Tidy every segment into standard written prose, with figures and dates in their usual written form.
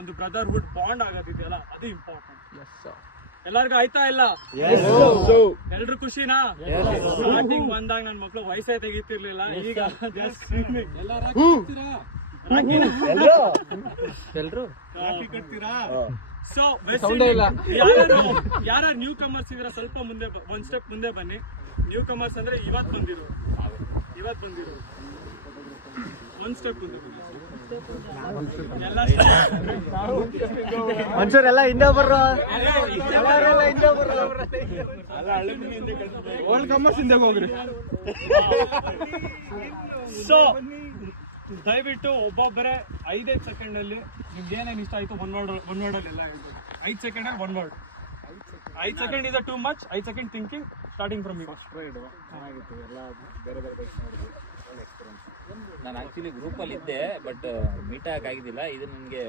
ಒಂದು brotherhood bond ಆಗೋದಿದೆಯಲ್ಲ ಅದು important. ಎಲ್ಲರಿಗೂ ಆಯ್ತಾ ಇಲ್ಲ? ಎಲ್ರು ಖುಷಿನಾ? ಸ್ಟಾರ್ಟಿಂಗ್ ಬಂದಾಗ ನನ್ ಮಕ್ಳು ವಯಸ್ಸೇ ತೆಗಿತಿರ್ಲಿಲ್ಲ, ಈಗ ಸೊ ಯಾರ ನ್ಯೂ ಕಮರ್ಸ್ ಇದ್ರೆ ಸ್ವಲ್ಪ ಮುಂದೆ ಒಂದ್ ಸ್ಟೆಪ್ ಮುಂದೆ ಬನ್ನಿ. ನ್ಯೂ ಕಮರ್ಸ್ ಅಂದ್ರೆ ಇವತ್ ಬಂದಿರೋ ಒಂದ್ ಸ್ಟೆಪ್ ಮುಂದೆ ಬನ್ನಿ. ಮನುಷ್ಯರೆಲ್ಲ ಹಿಂದೆ ಬರ್ರೋ. ಸೊ ದಯವಿಟ್ಟು ಒಬ್ಬೊಬ್ಬರೇ 5 ಸೆಕೆಂಡ್ ಅಲ್ಲಿ ನಿಮ್ಗೆ ಏನೇನು ಇಷ್ಟ ಆಯ್ತು ಒನ್ ವರ್ಡ್ ಅಲ್ಲಿ ಎಲ್ಲ ಹೇಳ್ಬೋದು. 5 ಸೆಕೆಂಡ್ ಅಲ್ಲಿ 1 word. 5 second is too much. 5 second thinking starting from you. ಚೆನ್ನಾಗಿತ್ತು, ಎಲ್ಲ ಬೇರೆ ಬೇರೆ ಬೈಕ್ ನೋಡಿದ್ವಿ, ಒಳ್ಳೆ ಎಕ್ಸ್ಪೀರಿಯನ್ಸ್. ನಾನು ಆ್ಯಕ್ಚುಲಿ ಗ್ರೂಪಲ್ಲಿ ಇದ್ದೆ, ಬಟ್ ಮೀಟ್ ಆಗಿದ್ದಿಲ್ಲ. ಇದು ನನಗೆ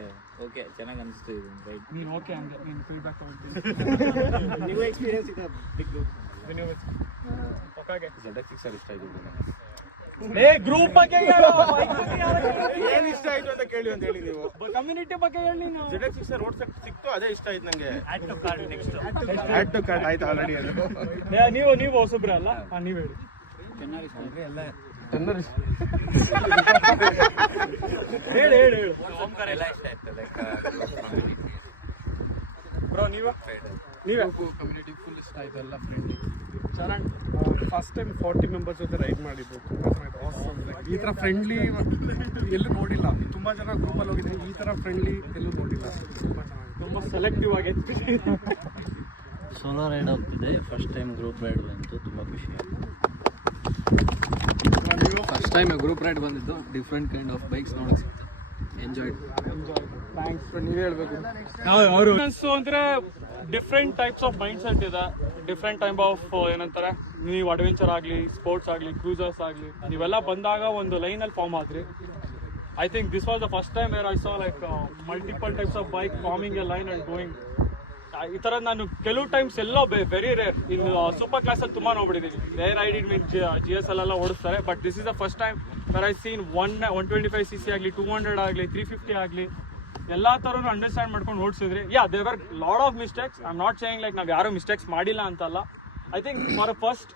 ಓಕೆ, ಚೆನ್ನಾಗಿ ಅನಿಸ್ತು ಇದು ಬೈಕ್. ನೀನು ಓಕೆ ಹಂಗೆ ನೀನು ಫೀಡ್ಬ್ಯಾಕ್ ತಗೊಳ್ತೀನಿ. ನೀವು ಎಕ್ಸ್ಪೀರಿಯನ್ಸ್ ಇದೆ ಬಿಗ್ ಗ್ರೂಪ್. ZX6 ಇಷ್ಟ ಆಯ್ತು ಗ್ರೂಪ್ ಬಗ್ಗೆ ಏನ್ ಇಷ್ಟ ಆಯ್ತು ಅಂತ ಕೇಳಿ ಅಂತ ಹೇಳಿ ನೀವು. ಕಮ್ಯುನಿಟಿ ಬಗ್ಗೆ ಹೇಳಿ. ನೀನು ZX6 ರೋಡ್ ಸಿಕ್ತು, ಅದೇ ಇಷ್ಟ ಆಯ್ತು ನಂಗೆ. Add to cart next. Add to cart ಆಯ್ತು ಆಲ್ರೆಡಿ ಅದು. ನೀವು ಹೊಸಬ್ರೆ ಅಲ್ಲ? ನೀವು ಹೇಳಿ. ಹೇಳಿ ಓಂಕಾರ ಎಲ್ಲ ಇಷ್ಟ ಆಯ್ತು. ಲೈಕ್ ಬ್ರೋ ನೀವೇ ಕಮ್ಯುನಿಟಿ ಫುಲ್ ಇಷ್ಟ ಆಯ್ತು, ಎಲ್ಲ friendly. Charan first time 40 members ಜೊತೆ ರೈಡ್ ಮಾಡಿದ್ದು, ತುಂಬ ಚೆನ್ನಾಗಿತ್ತು. ಈ ಥರ ಫ್ರೆಂಡ್ಲಿ ಎಲ್ಲೂ ನೋಡಿಲ್ಲ. ತುಂಬ ಜನ ಗ್ರೂಪಲ್ಲಿ ಹೋಗಿದ್ದೀನಿ, ಈ ಥರ ಫ್ರೆಂಡ್ಲಿ ಎಲ್ಲೂ ನೋಡಿಲ್ಲ. ತುಂಬ ಚೆನ್ನಾಗಿತ್ತು, ತುಂಬ ಸೆಲೆಕ್ಟಿವ್ ಆಗಿ. ಸೋಲೋ ರೈಡ್ ಹೋಗ್ತಿದ್ದೆ, ಫಸ್ಟ್ ಟೈಮ್ ಗ್ರೂಪ್ ರೈಡ್ ಬಂತು, ತುಂಬ ಖುಷಿ ಆಯಿತು. ಫಸ್ಟ್ ಟೈಮ್ ಗ್ರೂಪ್ ರೈಡ್ ಬಂದಿದ್ದು, ಡಿಫ್ರೆಂಟ್ ಕೈಂಡ್ ಆಫ್ ಬೈಕ್ಸ್ ನೋಡೋಕೆ ಸಿಕ್ತು. ಎಂಜಾಯ್ಡ್. ಥ್ಯಾಂಕ್ಸ್. ನೀವೇ ಹೇಳ್ಬೇಕು. ಅವರು ಅಂದ್ರೆ different types of mind set ಇದೆ. ಡಿಫ್ರೆಂಟ್ ಟೈಪ್ ಆಫ್ ಏನಂತಾರೆ, ನೀವು ಅಡ್ವೆಂಚರ್ ಆಗಲಿ, ಸ್ಪೋರ್ಟ್ಸ್ ಆಗಲಿ, ಕ್ರೂಸರ್ಸ್ ಆಗಲಿ, ನೀವೆಲ್ಲ ಬಂದಾಗ ಒಂದು ಲೈನಲ್ಲಿ ಫಾರ್ಮ್ ಆದ್ರಿ. I think this was the first time where I saw like multiple types of bike forming a line and going. ಈ ಥರ ನಾನು ಕೆಲವು ಟೈಮ್ಸ್ ಎಲ್ಲೋ ವೆರಿ ರೇರ್ ಇನ್ನು ಸೂಪರ್ ಕ್ಲಾಸಲ್ಲಿ ತುಂಬ ನೋಡ್ಬಿಟ್ಟಿದ್ದೀನಿ. ರೇರ್ ರೈಡ್ ಮೀನ್ GSL ಎಲ್ಲ ಓಡಿಸ್ತಾರೆ, but this is the first time where I seen 125cc ಆಗಲಿ, 200 ಆಗಲಿ, 350 ಆಗಲಿ, ಎಲ್ಲ ಥರನೂ ಅಂಡರ್ಸ್ಟ್ಯಾಂಡ್ ಮಾಡ್ಕೊಂಡು ಓಡಿಸಿದ್ರಿ. They were lot of mistakes. I am not saying like ನಾವು ಯಾರೂ ಮಿಸ್ಟೇಕ್ಸ್ ಮಾಡಿಲ್ಲ ಅಂತಲ್ಲ. I think for a first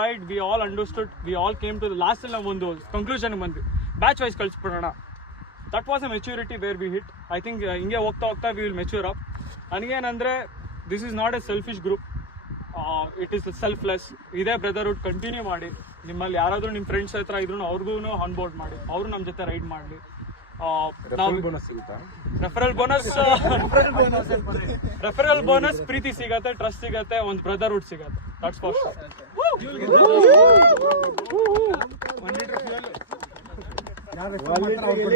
ride we all understood, we all came to the last. ನಾವು ಒಂದು ಕನ್ಕ್ಲೂಷನ್ಗೆ ಬಂದ್ವಿ, ಬ್ಯಾಚ್ ವೈಸ್ ಕಳಿಸ್ಬಿಡೋಣ. That was a maturity where we hit. I think ಹಿಂಗೆ ಹೋಗ್ತಾ ವಿ ವಿಲ್ ಮೆಚ್ಯೂರ್ ಅಪ್. ನನಗೇನಂದರೆ this is not a selfish group, it is selfless. ಇದೇ brotherhood continue ಮಾಡಿ. ನಿಮ್ಮಲ್ಲಿ ಯಾರಾದರೂ ನಿಮ್ಮ ಫ್ರೆಂಡ್ಸ್ ಹತ್ರ ಇದ್ರೂ ಅವ್ರಿಗೂ ಆನ್ ಬೋರ್ಡ್ ಮಾಡಿ, ಅವರು ನಮ್ಮ ಜೊತೆ ರೈಡ್ ಮಾಡಲಿ. ರೆಫರಲ್ ಬೋನಸ್ ಪ್ರೀತಿ ಸಿಗತ್ತೆ, ಟ್ರಸ್ಟ್ ಸಿಗತ್ತೆ, ಒಂದು ಬ್ರದರ್ಹುಡ್ ಸಿಗತ್ತೆ. That's for sure.